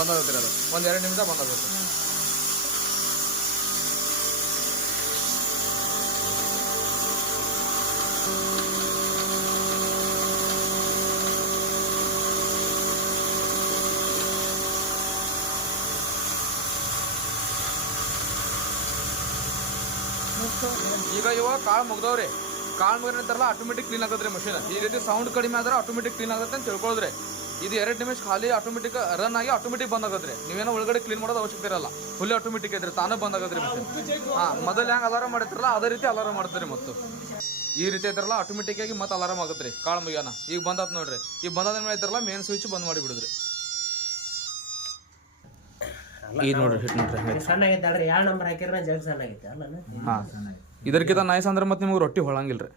ಬಂದಾಗತ್ರಿ ಅದು 1-2 ನಿಮಿಷ ಬಂದಾಗುತ್ತೆ. ಈಗ ಇವಾಗ ಕಾಳು ಮುಗ್ದವ್ರಿ. ಕಾಳು ಮುಗಿದ್ರಂತಾರಲ್ಲ ಆಟೋಮೆಟಿಕ್ ಕ್ಲೀನ್ ಆಗತ್ರಿ ಮಷೀನ್. ಈ ರೀತಿ ಸೌಂಡ್ ಕಡಿಮೆ ಆದ್ರೆ ಆಟೋಮೆಟಿಕ್ ಕ್ಲೀನ್ ಆಗುತ್ತೆ ಅಂತ ತಿಳ್ಕೊಳ್ರಿ. ಇದು 2 ನಿಮಿಷ ಖಾಲಿ ಆಟೋಮೆಟಿಕ್ ರನ್ ಆಗಿ ಆಟೋಮೆಟಿಕ್ ಬಂದ್ ಆಗತ್ರಿ. ನೀವೇನೋ ಒಳಗಡೆ ಕ್ಲೀನ್ ಮಾಡೋದು ಅವಶ್ಯಕತೆ ಇರಲ್ಲ. ಫುಲ್ ಆಟೋಮೆಟಿಕ್ ಐತ್ರಿ, ತಾನೇ ಬಂದ್ ಆಗತ್ರಿ ಮಷೀನ್. ಮೊದಲು ಹೆಂಗ್ ಅಲಾರಾಮ್ ಮಾಡಿರ್ತಾರಲ್ಲ ಅದೇ ರೀತಿ ಅಲಾರಾಮ್ ಮಾಡ್ತೀರಿ. ಮತ್ತು ಈ ರೀತಿ ಐತಾರಲ್ಲ ಆಟೋಮೆಟಿಕ್ ಆಗಿ ಮತ್ತೆ ಅಲಾರಾಮ್ ಆಗತ್ರಿ. ಕಾಳು ಮುಗಿಯೋಣ ಈಗ ಬಂದಾತ್ ನೋಡ್ರಿ. ಈಗ ಬಂದಾದ ಮೇಲೆ ಐತಾರಲ್ಲ ಮೇನ್ ಸ್ವಿಚ್ ಬಂದ್ ಮಾಡಿ ಬಿಡುದ್ರಿ. ಈಗ ನೋಡ್ರಿ ಹಿಟ್ ನೋಡ್ರಿ ಸಣ್ಣ ಆಗೈತೆ. ಯಾವ ನಂಬರ್ ಹಾಕಿರ ಜಗ್ ಸಣ್ಣ ಆಗೈತೆ ಅಲ್ಲ. ಹಾ ಇದಕ್ಕಿಂತ ನೈಸ್ ಅಂದ್ರೆ ಮತ್ತೆ ನಿಮ್ಗೆ ರೊಟ್ಟಿ ಹೊಳಂಗಿಲ್ರಿ.